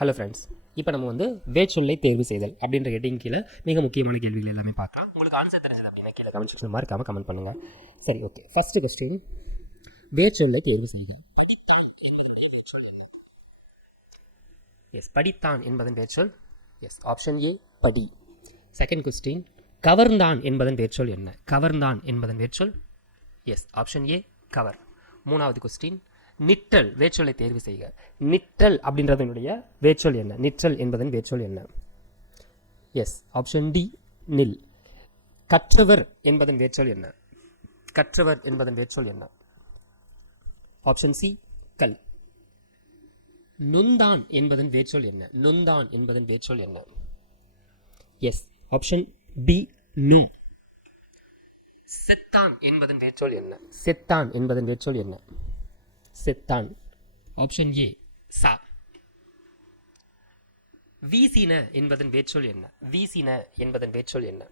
Hello friends இப்போ நம்ம வந்து வேச்சொல்லை தேர்வு செய்தல் அப்படின்ற ஹெட்டிங் கீழே மிக முக்கியமான கேள்விகள் எல்லாமே பார்க்கலாம். உங்களுக்கு ஆன்சர் தெரிஞ்சது அப்படின்னா கீழே கமெண்ட் செக்ஷன் கமெண்ட் பண்ணுங்கள் சரி ஓகே ஃபஸ்ட்டு கொஸ்டின் வேச்சொல்லை தேர்வு செய்க எஸ் படித்தான் என்பதன் வேர்ச்சொல் எஸ் ஆப்ஷன் ஏ படி. செகண்ட் கொஸ்டின் கவர்ந்தான் என்பதன் வேர்ச்சொல் என்ன? கவர்ந்தான் என்பதன் வேர்ச்சொல் எஸ் ஆப்ஷன் ஏ கவர் மூணாவது கொஸ்டின் நிற்றல் வேர்ச்சொல்லை தேர்வு செய்க. நிற்றல் அப்படின்றதனுடைய வேச்சொல் என்ன? நிற்றல் என்பதன் வேச்சொல் என்ன? எஸ் ஆப்ஷன் டி நில். கற்றவர் என்பதன் வேச்சொல் என்ன? கற்றவர் என்பதன் வேச்சொல் என்ன? ஆப்ஷன் சி கல். நொந்தான் என்பதன் வேச்சொல் என்ன? நொந்தான் என்பதன் வேச்சொல் என்ன? எஸ் ஆப்ஷன் பி நு செத்தான் என்பதன் வேச்சொல் என்ன? செத்தான் என்பதன் வேச்சொல் என்ன? செத்தான் ஆப்ஷன் ஏ சா. வீசின என்பதன் வேர்ச்சொல் என்ன? வீசின என்பதன் வேர்ச்சொல் என்ன?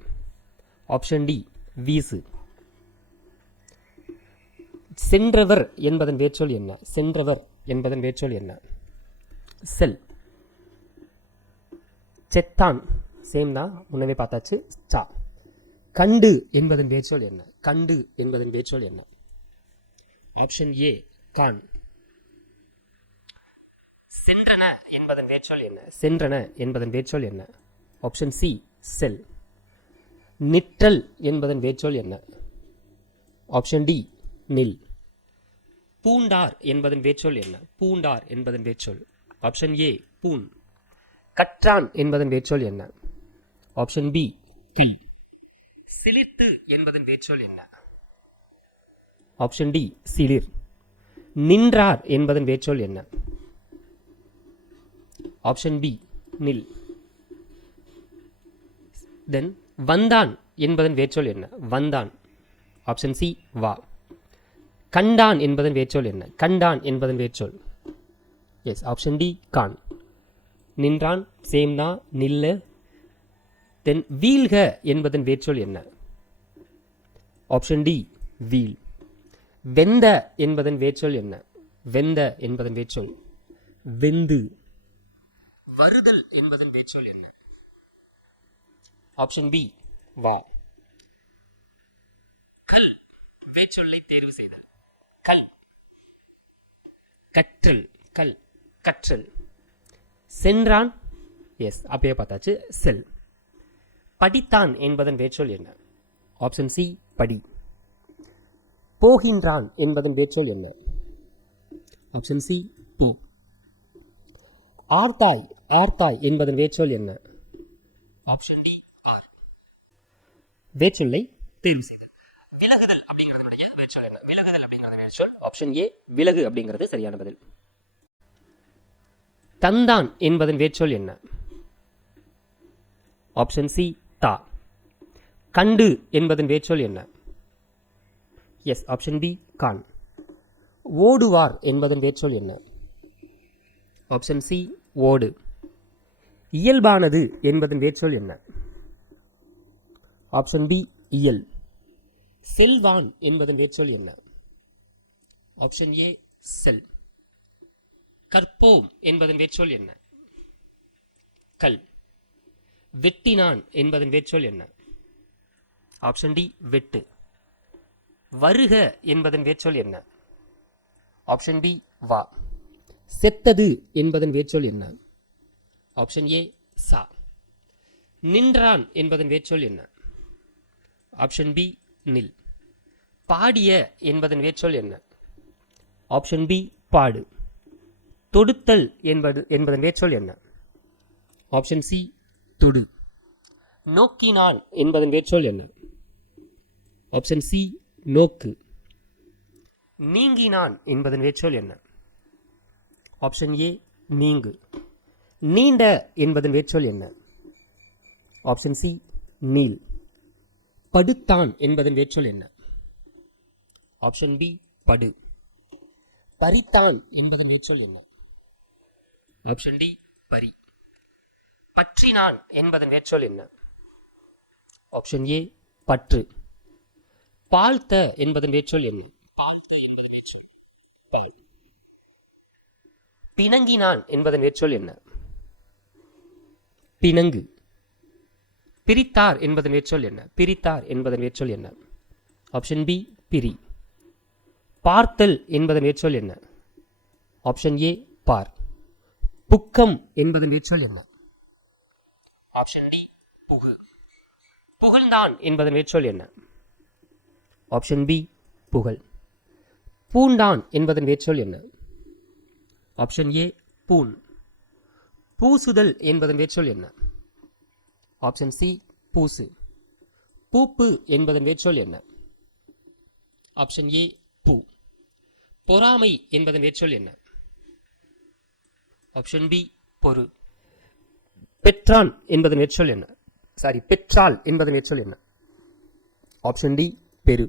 ஆப்ஷன் டி வீசு. சென்றவர் என்பதன் வேர்ச்சொல் என்ன? சென்றவர் என்பதன் வேர்ச்சொல் என்ன? செல். செத்தான். சேம் தான். முன்னவே பார்த்தாச்சு. சா. கண்டு என்பதன் வேர்ச்சொல் என்ன? கண்டு என்பதன் வேர்ச்சொல் என்ன? ஆப்ஷன் ஏ கான் சென்றன என்பதன் வேர்ச்சொல் என்ன? சென்றன என்பதன் வேர்ச்சொல் என்ன? ஆப்ஷன் சி செல் நிற்றல் என்பதன் வேர்ச்சொல் என்ன? ஆப்ஷன் டி நில் பூண்டார் என்பதன் வேர்ச்சொல் என்ன? பூண்டார் என்பதன் வேர்ச்சொல் ஆப்ஷன் ஏ பூன் கற்றான் என்பதன் வேர்ச்சொல் என்ன? ஆப்ஷன் பி கில் சிலிர்த்து என்பதன் வேர்ச்சொல் என்ன? ஆப்ஷன் டி சிலிர். நின்றார் என்பதன் வேர்ச்சொல் என்ன? ஆப்ஷன் பி நில். தென் வந்தான் என்பதன் வேர்ச்சொல் என்ன? வந்தான். ஆப்ஷன் சி வா. கண்டான் என்பதன் வேர்ச்சொல் என்ன? கண்டான் என்பதன் வேர்ச்சொல். எஸ் ஆப்ஷன் டி கான் நின்றான் சேம்னா நில் தென் வீழ்க என்பதன் வேர்ச்சொல் என்ன? ஆப்ஷன் டி வீல் வெந்த என்பதன் வேர்ச்சொல் என்ன? வெந்த என்பதன் வேர்ச்சொல். வெந்து. வருதல் என்பதன் வேர்ச்சொல் என்ன? ஆப்ஷன் பி வா. கல் வேர்ச்சொல்லை தேர்வு செய்தல். கல். கற்றல் கல் கற்றல். சென்றான் எஸ் அப்பயே பார்த்தாச்சு செல். படித்தான் என்பதன் வேர்ச்சொல் என்ன? ஆப்ஷன் சி படி. போகின்றான் என்பதன் வேர்ச்சொல் என்ன? ஆப்ஷன் சி போ. ஆர்த்தாய் ஆர்த்தாய் என்பதன் வேர்ச்சொல் என்ன? ஆப்ஷன் டி ஆர். வேர்ச்சொல்லை தேர்வு செய்தல் விலகுதல் அப்படிங்கிறதுடைய வேர்ச்சொல் என்ன? விலகுதல் அப்படிங்கிறது வேர்ச்சொல் ஆப்ஷன் ஏ விலகு அப்படிங்கிறது சரியான பதில். தந்தான் என்பதன் வேர்ச்சொல் என்ன? ஆப்ஷன் சி தா. கண்டு என்பதன் வேர்ச்சொல் என்ன? எஸ் ஆப்ஷன் பி கான் ஓடுவார் என்பதன் வேர்ச்சொல் என்ன? ஆப்ஷன் சி ஓடு. இயல்பானது என்பதன் வேர்ச்சொல் என்ன? ஆப்ஷன் பி இயல். செல்வான் என்பதன் வேர்ச்சொல் என்ன? ஆப்ஷன் ஏ செல். கற்போம் என்பதன் வேர்ச்சொல் என்ன? கல். வெட்டினான் என்பதன் வேர்ச்சொல் என்ன? ஆப்ஷன் டி வெட்டு. வருக என்பதன் வேர்ச்சொல் என்ன? ஆப்ஷன் டி வா. செத்தது என்பதன் வேர்ச்சொல் என்ன? ஆப்ஷன் ஏ சா. நின்றான் என்பதன் வேர்ச்சொல் என்ன? ஆப்ஷன் பி நில். பாடிய என்பதன் வேர்ச்சொல் என்ன? ஆப்ஷன் பி பாடு. தொடுத்தல் என்பது என்பதன் வேர்ச்சொல் என்ன? ஆப்ஷன் சி தொடு. நோக்கினான் என்பதன் வேர்ச்சொல் என்ன? ஆப்ஷன் சி நோக்கு நீங்கினான் என்பதன் வேர்ச்சொல் என்ன? ஆப்ஷன் ஏ நீங்கு. நீண்ட என்பதன் வேர்ச்சொல் என்ன? ஆப்ஷன் சி நீல் படுத்தான் என்பதன் வேர்ச்சொல் என்ன? ஆப்ஷன் பி படு. பறித்தான் என்பதன் வேர்ச்சொல் என்ன? ஆப்ஷன் டி பரி பற்றினான் என்பதன் வேர்ச்சொல் என்ன? ஆப்ஷன் ஏ பற்று. பாழ்த்த என்பதன் வேர்ச்சொல் என்ன? பார்த்த என்பதன் வேர்ச்சொல். பால். பிணங்கினான் என்பதன் வேர்ச்சொல் என்ன? பிணங்கு. பிரித்தார் என்பதன் வேர்ச்சொல் என்ன? பிரித்தார் என்பதன் வேர்ச்சொல் என்ன? ஆப்ஷன் பி பிரி. பார்த்தல் என்பதன் வேர்ச்சொல் என்ன? ஆப்ஷன் ஏ பார். புக்கம் என்பதன் வேர்ச்சொல் என்ன? Option D புகு. புகழ்ந்தான் என்பதன் வேர்ச்சொல் என்ன? ஆப்ஷன் பி புகழ். பூண்டான் என்பதன் வேர்ச்சொல் என்ன? ஆப்ஷன் ஏ பூன் பூசுதல் என்பதன் வேர்ச்சொல் என்ன? ஆப்ஷன் சி பூசு. பூப்பு என்பதன் வேர்ச்சொல் என்ன? ஆப்ஷன் ஏ பூ. பொறாமை என்பதன் வேர்ச்சொல் என்ன? ஆப்ஷன் பி பொறு. பெற்றான் என்பதன் வேர்ச்சொல் என்ன? சாரி பெற்றால் என்பதன் வேர்ச்சொல் என்ன? ஆப்ஷன் டி பெரு.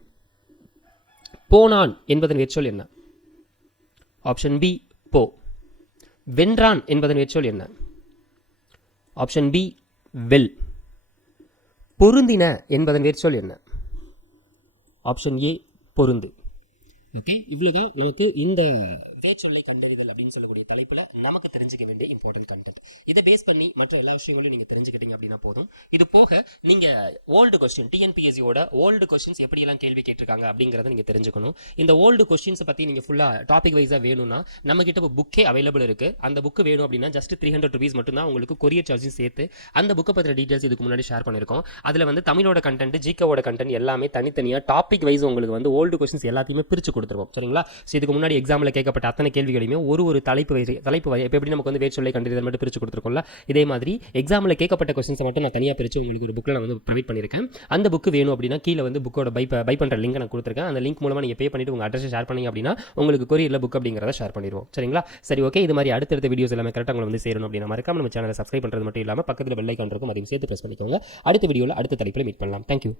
போனான் என்பதன் வேர்ச்சொல் என்ன? ஆப்ஷன் பி போ. வென்றான் என்பதன் வேர்ச்சொல் என்ன? ஆப்ஷன் பி வெல். பொருந்தின என்பதன் வேர்ச்சொல் என்ன? ஆப்ஷன் ஏ பொருந்து. ஓகே இவ்வளோதான் நமக்கு இந்த பேச்சொல்லை கண்டறிதல் அப்படின்னு சொல்லக்கூடிய தலைப்பில் நமக்கு தெரிஞ்சுக்க வேண்டிய இம்பார்ட்டன்ட் கண்டென்ட் இதை பேஸ் பண்ணி மற்ற எல்லா விஷயங்களும் நீங்கள் தெரிஞ்சுக்கிட்டீங்க அப்படின்னா போதும். இது போக நீங்கள் ஓல்டு கொஸ்டின் டிஎன்பிஎஸ்சியோட ஓல்டு கொஸ்டின்ஸ் எப்படியெல்லாம் கேள்வி கேட்டிருக்காங்க அப்படிங்கிறத நீங்கள் தெரிஞ்சுக்கணும். இந்த ஓல்டு கொஸ்டின்ஸை பற்றி நீங்கள் ஃபுல்லாக டாபிக் வைஸாக வேணும்னா நம்ம கிட்ட புக்கே அவைலபிள் இருக்கு. அந்த புக்கு வேணும் அப்படின்னா ஜஸ்ட் த்ரீ ஹண்ட்ரட் ருபீஸ் மட்டும் தான் உங்களுக்கு கொரியர் சார்ஜும் சேர்த்து அந்த புக்கை பத்திர டீட்டெயில்ஸ் இதுக்கு முன்னாடி ஷேர் பண்ணியிருக்கோம் அதில் வந்து தமிழோட கண்டென்ட் ஜிகோட கண்டென்ட் எல்லாமே தனித்தனியாக டாபிக் வைஸ் உங்களுக்கு வந்து ஓல்டு கொஸ்டின்ஸ் எல்லாத்தையுமே பிரித்து கொடுத்துருவோம். சரிங்களா? ஸோ இதுக்கு முன்னாடி எக்ஸாமில் கேட்கப்பட்ட அத்தனை கேள்விகளையுமே ஒரு ஒரு தலைப்பு வைஸ் தலைப்பு வை- இப்போ எப்படி நமக்கு வந்து வேர்ச்சொல்லை கண்டறிதல் மட்டும் பிரித்து கொடுத்துருக்கோம்ல? இதே மாதிரி எக்ஸாமில் கேட்கப்பட்ட கொஸ்டின்ஸை மட்டும் நான் தனியாக பிரித்து உங்களுக்கு ஒரு புக்கில் நான் வந்து ப்ரொவைட் பண்ணியிருக்கேன். அந்த புக்கு வேணும் அப்படின்னா கீழே வந்து புக்கோட பை பை பண்ணுற லிங்க் நான் கொடுத்துருக்கேன். அந்த லிங்க் மூலமாக நீங்கள் பே பண்ணிட்டு உங்கள் அட்ரஸ் ஷேர் பண்ணிங்க அப்படின்னா உங்களுக்கு கொரியரில் புக் அப்படிங்கிறத ஷேர் பண்ணிடுவோம். சரிங்களா? சரி ஓகே இது மாதிரி அடுத்தடுத்த வீடியோஸ் எல்லாமே கரெக்டாக உங்களை வந்து சேரணும் அப்படின்னா மறக்காம நம்ம சேனலை சப்ஸ்கிரைப் பண்ணுறது மட்டும் இல்லாமல் பக்கத்தில் பெல்லைக்கான் இருக்கும். அதையும் சேர்த்து ப்ரெஸ் பண்ணிக்கோங்க. அடுத்த வீடியோவில் அடுத்த தலைப்பில் மீட் பண்ணலாம். தேங்க்யூ